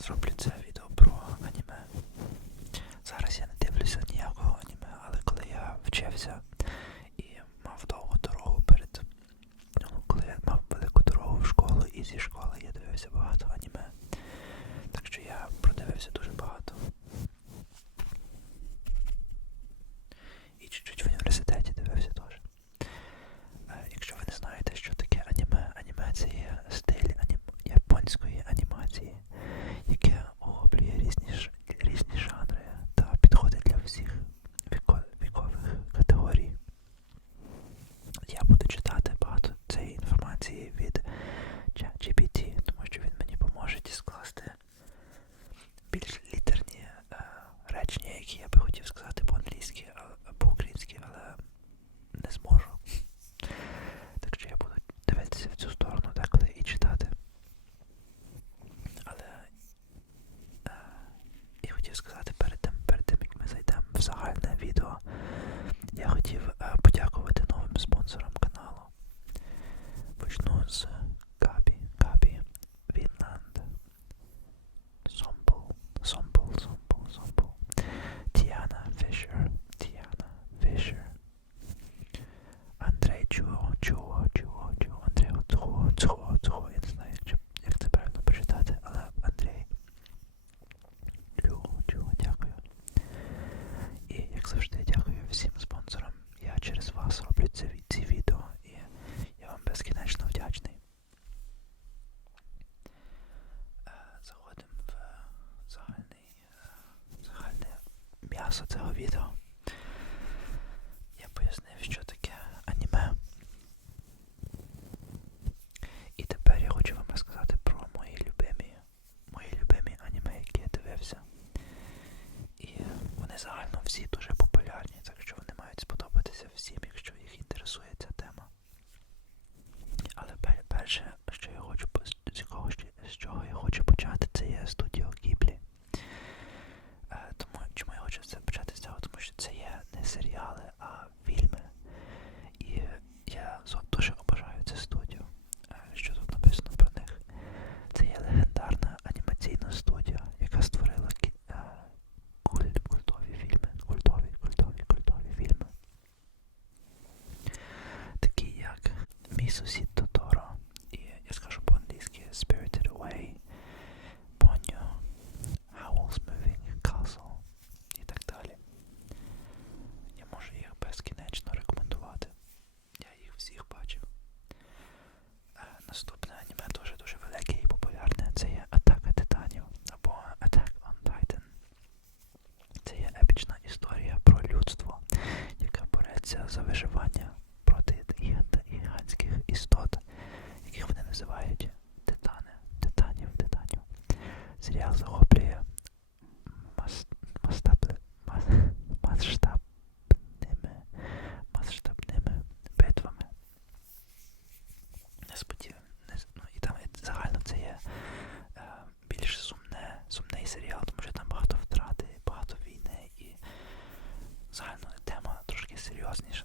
зроблять це відео. cosa te la.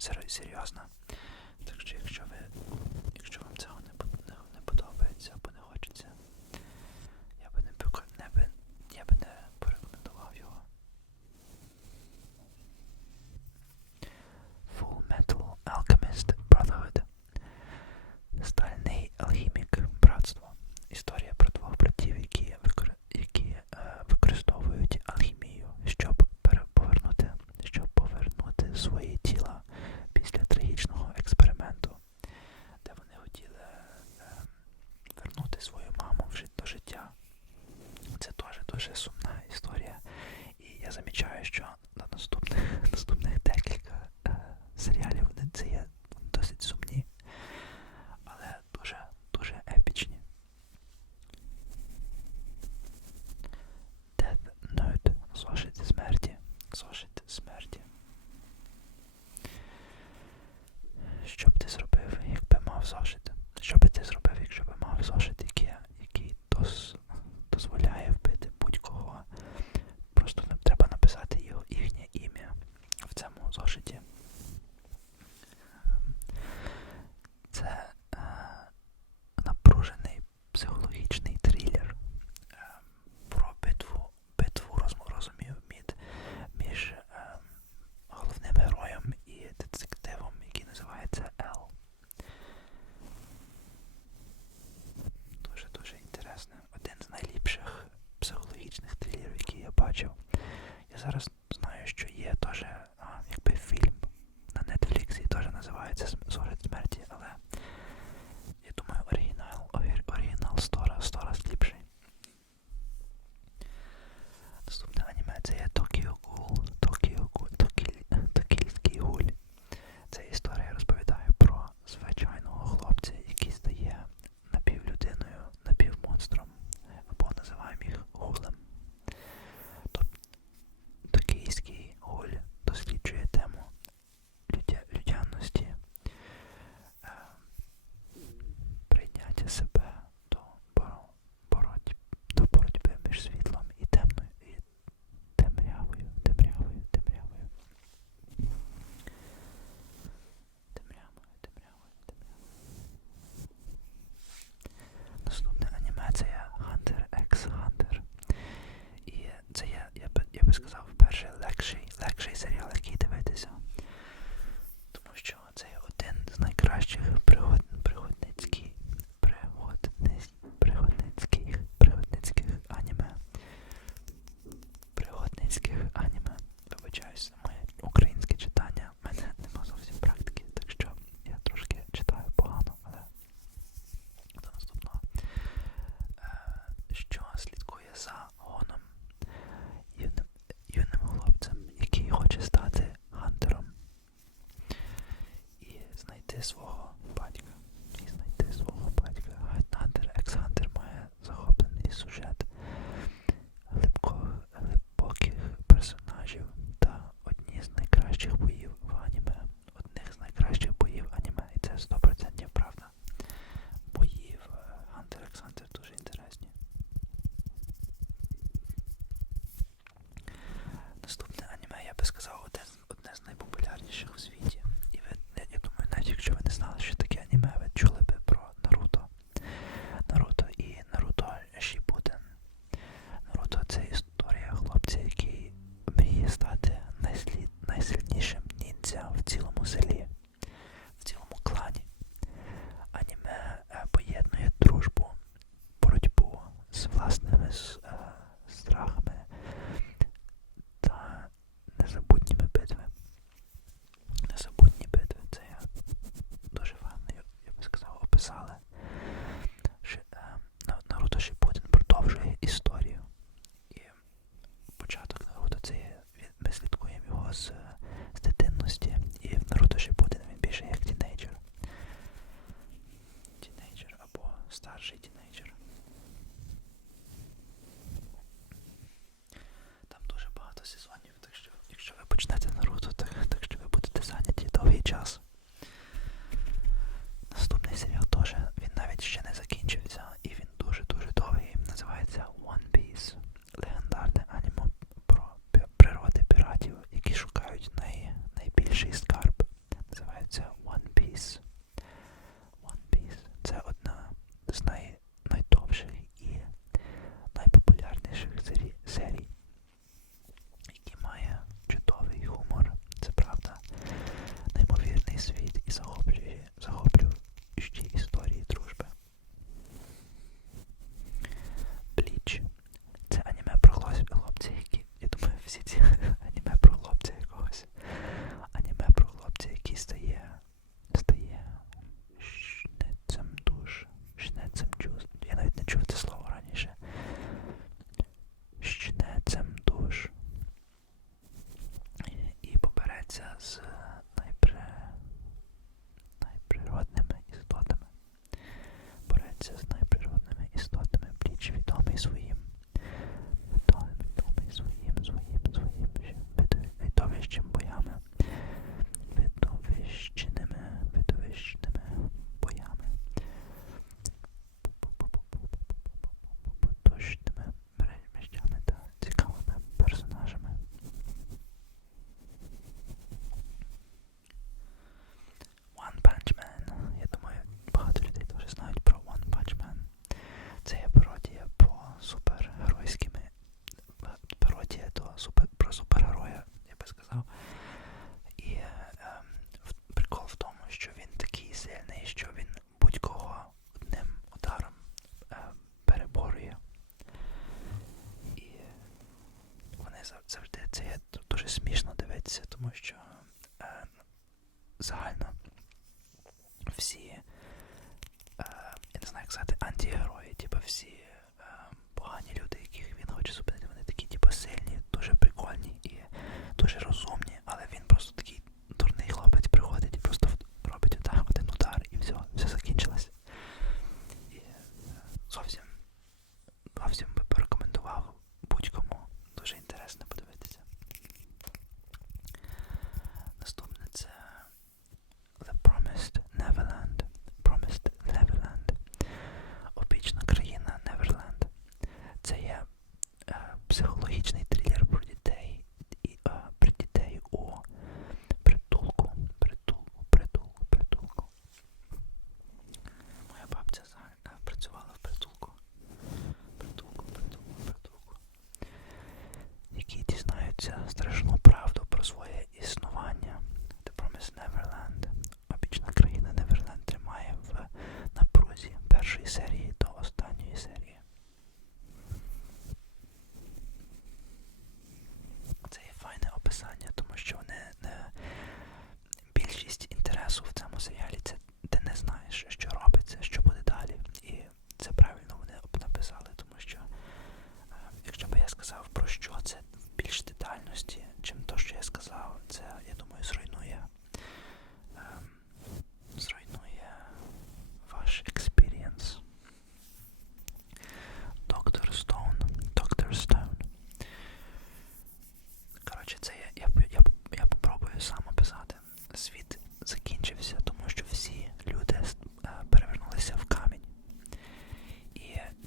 серйозно. Зошит смерті. Зошит смерті. Що б ти зробив, якби мав зошит? Що би ти зробив, якщо би мав зошит, який, який дос, життя в цілому селі. Krishna.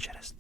І через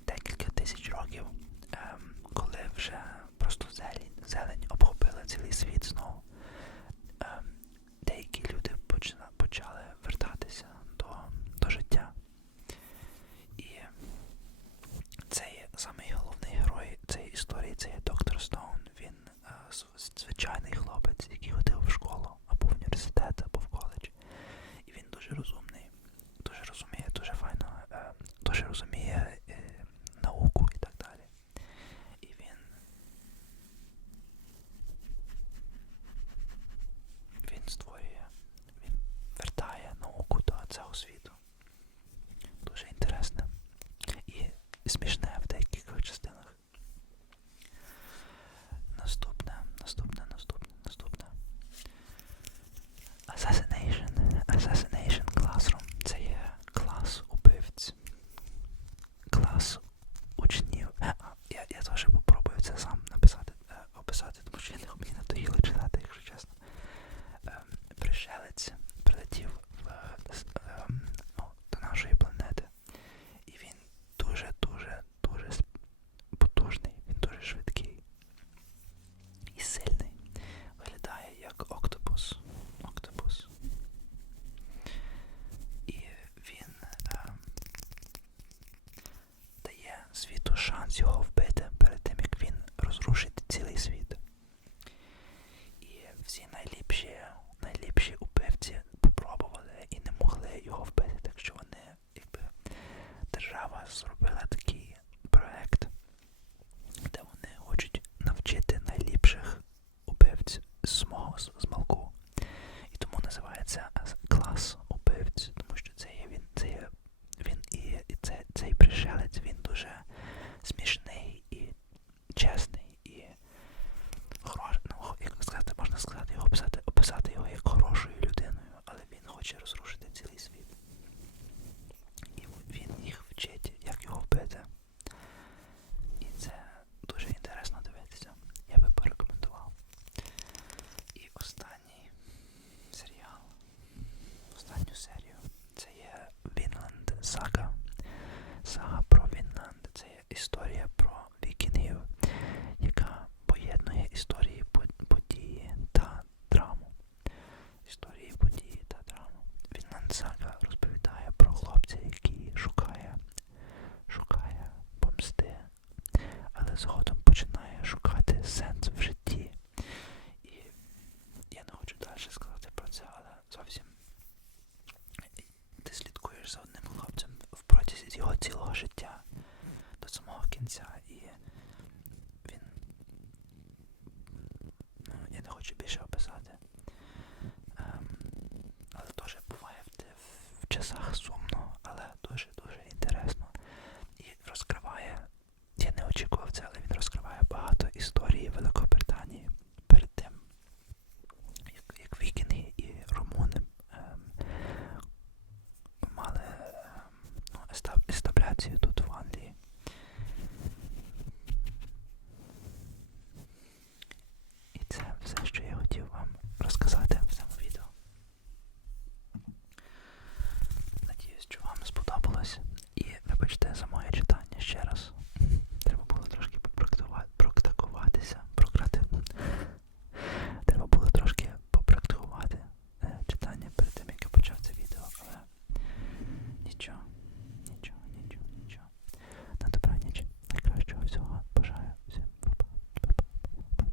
your off bed história. не хочу більше описати. Ем, але теж буває в, в часах сумно, але дуже-дуже інтересно. І розкриває, я не очікував це, але він розкриває багато історії